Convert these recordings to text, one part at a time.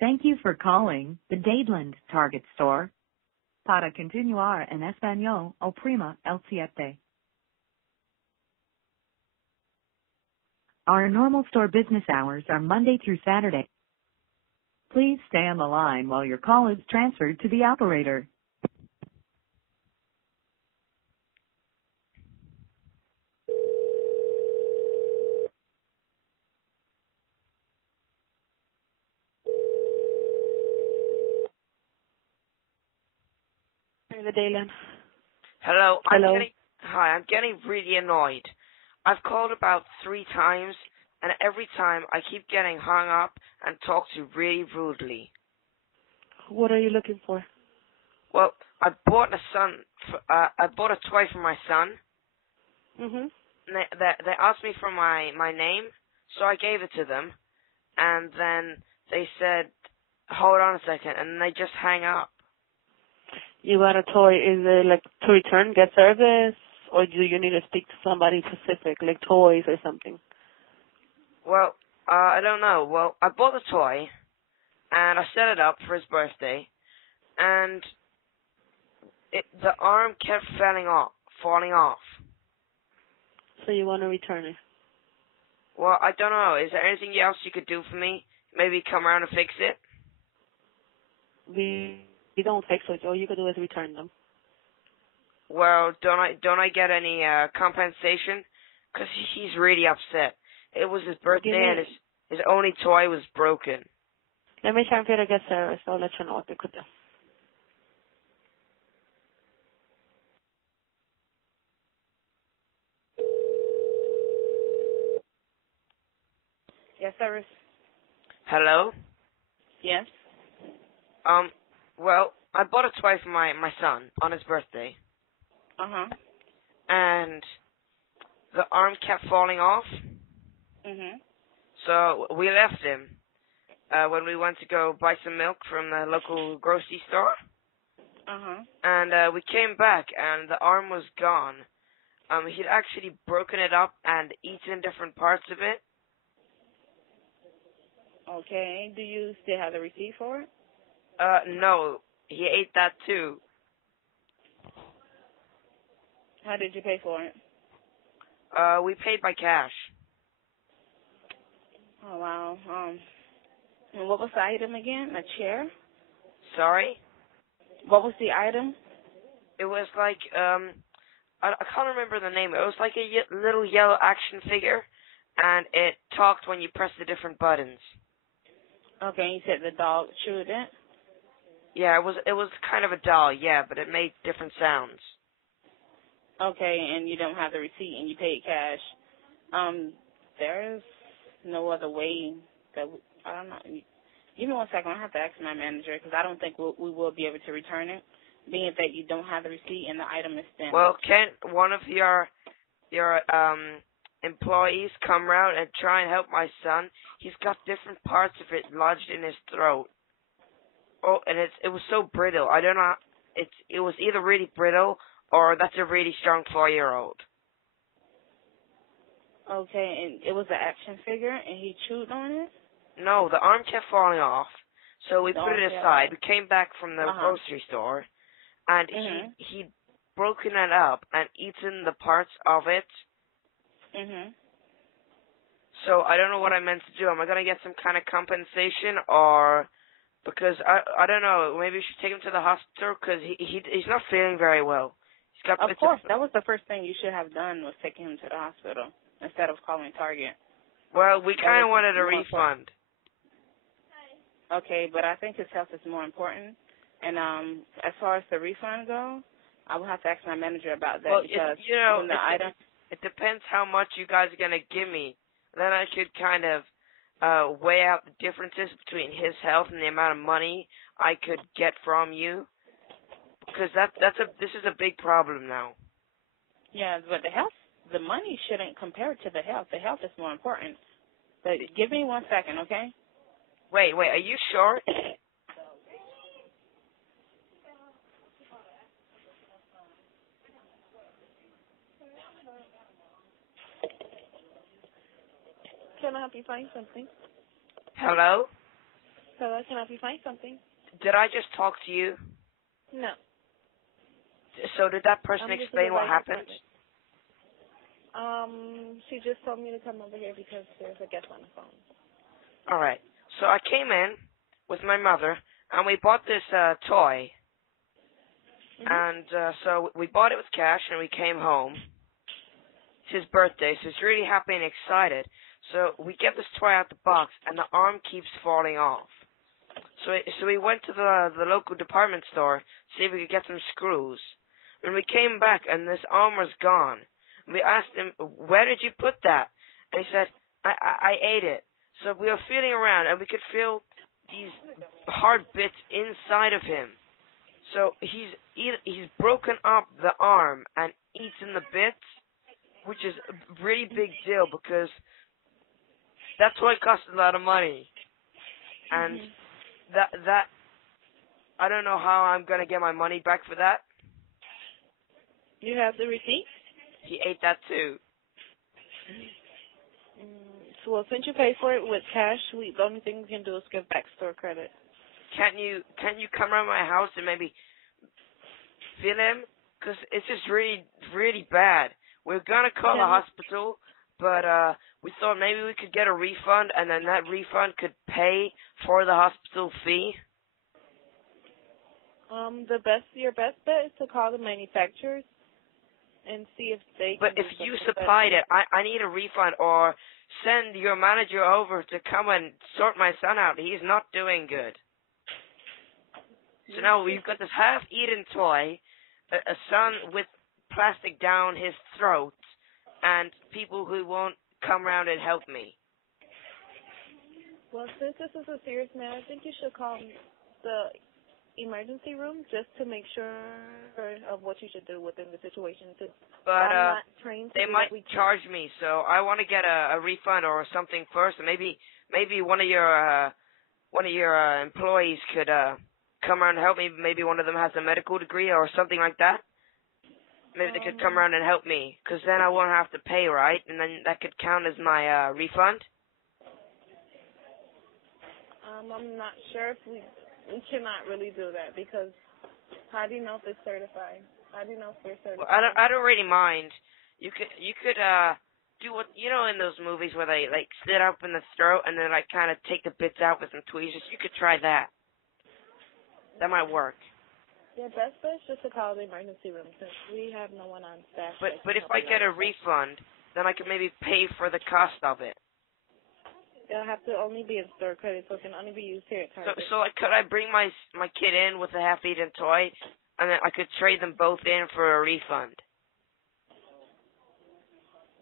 Thank you for calling the Dadeland Target Store. Para continuar en español, oprima el siete. Our normal store business hours are Monday through Saturday. Please stay on the line while your call is transferred to the operator. The Dayland. Hello. Hello. I'm getting really annoyed. I've called about 3 times, and every time I keep getting hung up and talked to really rudely. What are you looking for? Well, I bought a toy for my son. Mhm. And they asked me for my name, so I gave it to them, and then they said, "Hold on a second," and they just hang up. You got a toy. Is it like to return, get service, or do you need to speak to somebody specific, like toys or something? Well, I don't know. Well, I bought the toy, and I set it up for his birthday, and the arm kept falling off. So you want to return it? Well, I don't know. Is there anything else you could do for me? Maybe come around and fix it? We don't fix it. All you can do is return them. Well, don't I get any compensation? 'Cause he's really upset. It was his birthday and his only toy was broken. Let me try and to get service. I'll let you know what they could do. Yes, service. Hello? Yes. Well, I bought a toy for my son on his birthday. And the arm kept falling off. Mhm. So we left him when we went to go buy some milk from the local grocery store. And we came back, and the arm was gone. He'd actually broken it up and eaten different parts of it. Okay. Do you still have the receipt for it? No, he ate that too. How did you pay for it? We paid by cash. Oh wow. And what was the item again? A chair? Sorry? What was the item? It was like, I can't remember the name. It was like a little yellow action figure, and it talked when you pressed the different buttons. Okay, you said the dog chewed it? Yeah, it was kind of a doll, yeah, but it made different sounds. Okay, and you don't have the receipt and you paid cash. There's no other way that I don't know. Give me 1 second. I have to ask my manager because I don't think we will be able to return it, being that you don't have the receipt and the item is damaged. Well, can't one of your employees come around and try and help my son? He's got different parts of it lodged in his throat. Oh, and it was so brittle. I don't know. It was either really brittle or that's a really strong 4-year-old. Okay, and it was an action figure and he chewed on it? No, the arm kept falling off, so we put it aside. We came back from the grocery store, and he'd broken it up and eaten the parts of it. So I don't know what I meant to do. Am I going to get some kind of compensation, or because I don't know, maybe we should take him to the hospital because he's not feeling very well. He's got Of course, that was the first thing you should have done was taking him to the hospital instead of calling Target. Well, we kind of wanted a refund. Okay, but I think his health is more important. And as far as the refund goes, I will have to ask my manager about that. Well, because it depends how much you guys are going to give me. Then I could kind of weigh out the differences between his health and the amount of money I could get from you. Because this is a big problem now. Yeah, but the money shouldn't compare to the health. The health is more important. But give me 1 second, okay? Wait, are you sure? Can I help you find something? Hello? So I can help you find something. Did I just talk to you? No. So did that person explain what happened? She just told me to come over here because there's a guest on the phone. All right. So I came in with my mother, and we bought this toy. And so we bought it with cash, and we came home. It's his birthday, so he's really happy and excited. So we get this toy out the box, and the arm keeps falling off. So we went to the local department store to see if we could get some screws. When we came back, and this arm was gone. We asked him, where did you put that? And he said, I ate it. So we were feeling around, and we could feel these hard bits inside of him. So he's broken up the arm and eaten the bits, which is a really big deal because that toy cost a lot of money. And that I don't know how I'm going to get my money back for that. You have the receipt? He ate that too. So, well, since you pay for it with cash, the only thing we can do is give back store credit. Can't you come around my house and maybe feel him? Because it's just really, really bad. We're going to call the hospital, but we thought maybe we could get a refund, and then that refund could pay for the hospital fee. Your best bet is to call the manufacturers and see if they can. But if you supplied it, I need a refund, or send your manager over to come and sort my son out. He's not doing good. So now we've got this half-eaten toy, a son with plastic down his throat, and people who won't come around and help me. Well, since this is a serious matter, I think you should call the emergency room just to make sure of what you should do within the situation. But I'm not trained to they might charge me, so I want to get a refund or something first. Maybe one of your employees could come around and help me. Maybe one of them has a medical degree or something like that. Maybe they could come around and help me, because then I won't have to pay, right? And then that could count as my refund. I'm not sure if we cannot really do that, because how do you know if it's certified? How do you know if they're certified? Well, I don't really mind. You could do what in those movies where they like slit up in the throat and then like kind of take the bits out with some tweezers. You could try that. That might work. Yeah, best bet is just to call the emergency room since we have no one on staff. But if I get a refund, then I could maybe pay for the cost of it. It'll have to only be in store credit, so it can only be used here at Target. So could I bring my kid in with a half-eaten toy, and then I could trade them both in for a refund?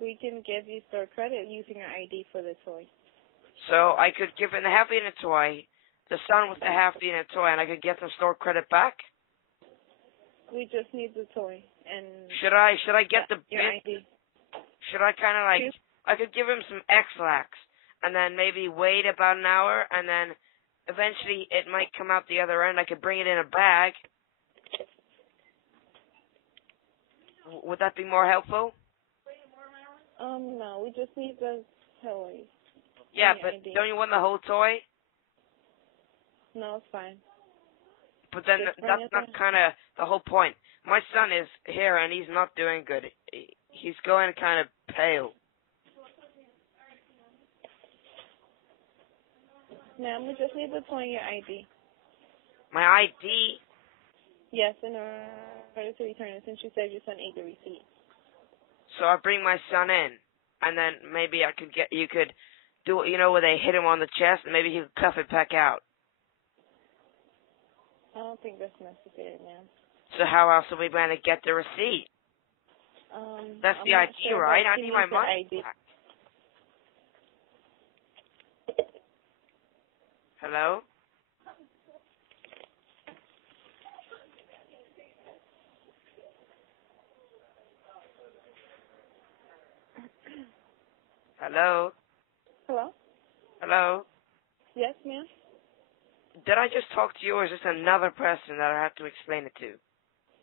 We can give you store credit using your ID for the toy. So I could give him the half-eaten toy, the son with the half-eaten toy, and I could get some store credit back? We just need the toy. And should I get the your ID? Should I kind of like, I could give him some X-Lax, and then maybe wait about an hour, and then eventually it might come out the other end. I could bring it in a bag. Would that be more helpful? No, we just need the toy. Yeah, but don't you want the whole toy? No, it's fine. But then that's not kind of the whole point. My son is here, and he's not doing good. He's going kind of pale. Ma'am, we just need the toy and your ID. My ID? Yes, in order to return it, since you said your son ate the receipt. So I bring my son in, and then maybe you could do it, where they hit him on the chest, and maybe he could cuff it back out. I don't think that's necessary, ma'am. So how else are we going to get the receipt? That's the ID, right? I need my money. ID. Hello? Hello? Hello? Hello? Yes, ma'am? Did I just talk to you, or is this another person that I have to explain it to?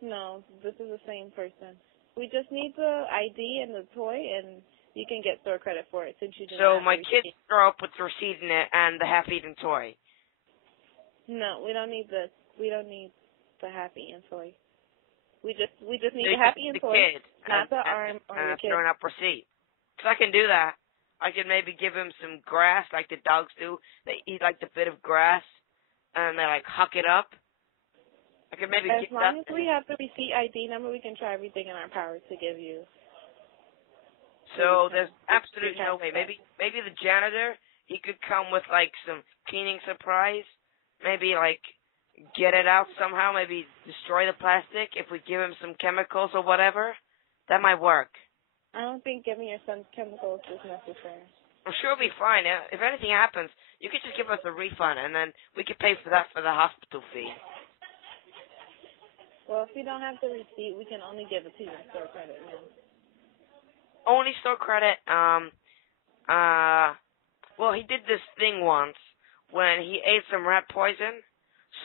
No, this is the same person. We just need the ID and the toy, and you can get store credit for it since you do. So my kid throw up with the receipt in it and the half-eaten toy. No, we don't need the happy and toy. We just need So the happy and the toy, kid not the arm or and the kid. throwing up receipt. Because I can do that. I could maybe give him some grass like the dogs do. They eat like the bit of grass and they like huck it up. I could maybe As get long that. as we have the receipt ID number, we can try everything in our power to give you. So there's absolutely no way. Maybe the janitor, he could come with like some cleaning supplies. Maybe like get it out somehow. Maybe destroy the plastic if we give him some chemicals or whatever. That might work. I don't think giving your son chemicals is necessary. I'm sure it'll be fine. If anything happens, you could just give us a refund, and then we could pay for that for the hospital fee. Well, if you don't have the receipt, we can only give it to your store credit now. Only store credit. Well, he did this thing once when he ate some rat poison,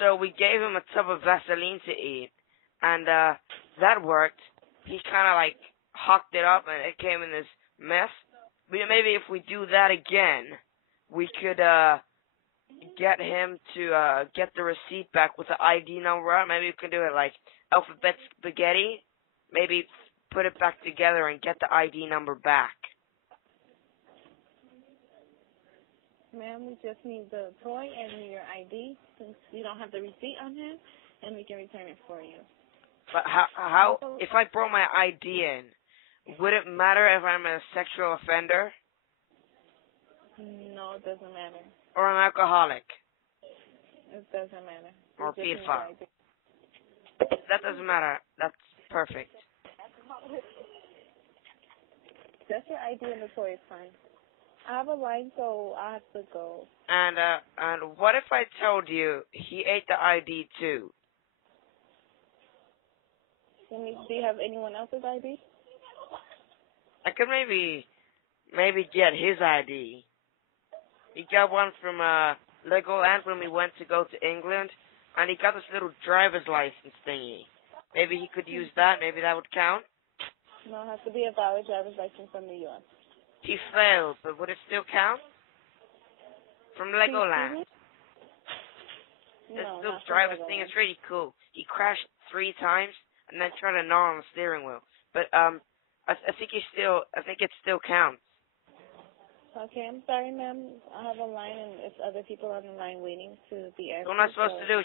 so we gave him a tub of Vaseline to eat, and that worked. He kind of like hucked it up, and it came in this mess. Maybe if we do that again, we could get him to get the receipt back with the ID number. Maybe we can do it like alphabet spaghetti. Maybe put it back together and get the ID number back. Ma'am, we just need the toy and your ID since you don't have the receipt on hand, and we can return it for you. But how if I brought my ID in, would it matter if I'm a sexual offender? No, it doesn't matter. Or an alcoholic? It doesn't matter. Or a pedophile? That doesn't matter. That's perfect. Just your ID and the toy is fine. I have a line, so I have to go. And what if I told you he ate the ID too? Do you have anyone else's ID? I could maybe get his ID. He got one from Legoland when we went to go to England, and he got this little driver's license thingy. Maybe he could use that. Maybe that would count. No, it has to be a valid driver's license from the U.S. He failed, but would it still count? From Legoland. This little driver's thing is really cool. He crashed 3 times and then tried to gnaw on the steering wheel. But I think it still counts. Okay, I'm sorry, ma'am. I have a line, and it's other people on the line waiting to be answered. So what am I supposed to do?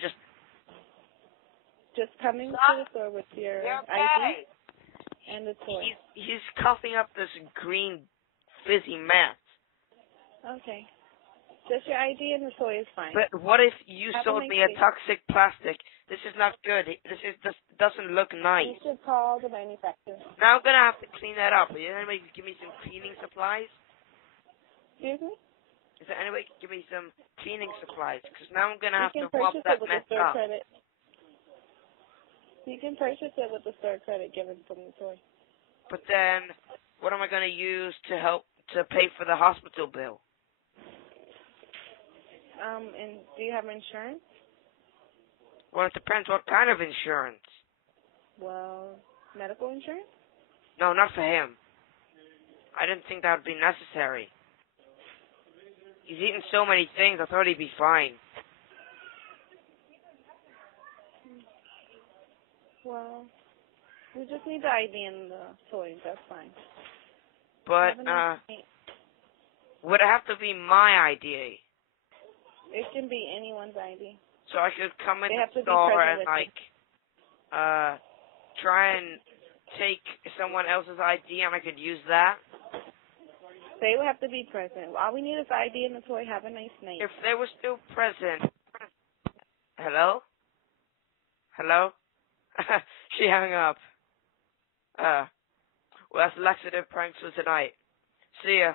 Just coming to the store with your ID and the toy. He's coughing up this green fizzy mess. Okay. Just your ID and the toy is fine. But what if you sold me a toxic plastic? This is not good. This doesn't look nice. You should call the manufacturer. Now I'm gonna have to clean that up. Is there any way you can give me some cleaning supplies? Excuse me? Is there any way you can give me some cleaning supplies? Because now I'm gonna have to mop that mess up. Credit. You can purchase it with the store credit given from the toy. But then, what am I gonna use to help to pay for the hospital bill? And do you have insurance? Well, it depends what kind of insurance. Well, medical insurance? No, not for him. I didn't think that would be necessary. He's eaten so many things, I thought he'd be fine. Well, we just need the ID and the toys, that's fine. But, would it have to be my ID? It can be anyone's ID. So I could come in the store and, try and take someone else's ID and I could use that? They would have to be present. All we need is the ID and the toy. Have a nice night. If they were still present. Hello? Hello? She hung up. Well, that's laxative pranks for tonight. See ya.